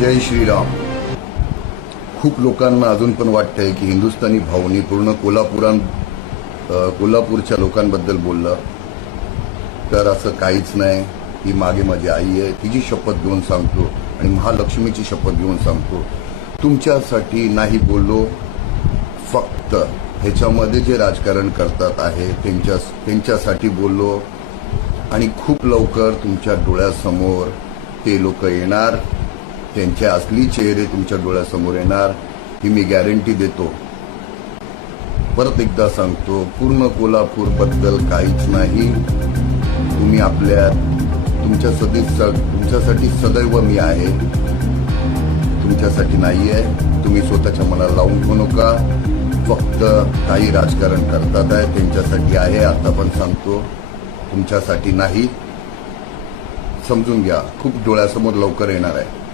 जय श्रीराम. खूप लोकांना अजून पण वाटतंय की हिंदुस्थानी भाऊनी पूर्ण कोल्हापुरां कोल्हापूरच्या लोकांबद्दल बोललं. तर असं काहीच नाही. ही मागे माझी आई आहे. तिची शपथ घेऊन सांगतो आणि महालक्ष्मीची शपथ घेऊन सांगतो. तुमच्यासाठी नाही बोललो फक्त ह्याच्यामध्ये जे राजकारण करतात आहे त्यांच्या त्यांच्यासाठी बोललो. आणि खूप लवकर तुमच्या डोळ्यासमोर ते लोक येणार. त्यांचे असली चेहरे तुमच्या डोळ्यासमोर येणार ही मी गॅरंटी देतो. परत एकदा सांगतो पूर्ण कोल्हापूरबद्दल काहीच नाही. तुम्ही आपल्या तुमच्या सदी तुमच्यासाठी सदैव मी आहे. तुमच्यासाठी नाही आहे तुम्ही स्वतःच्या मनाला लावून घेऊ नका. फक्त काही राजकारण करतात आहे त्यांच्यासाठी आहे आता पण सांगतो. तुमच्यासाठी नाही. समजून घ्या खूप डोळ्यासमोर लवकर येणार आहे.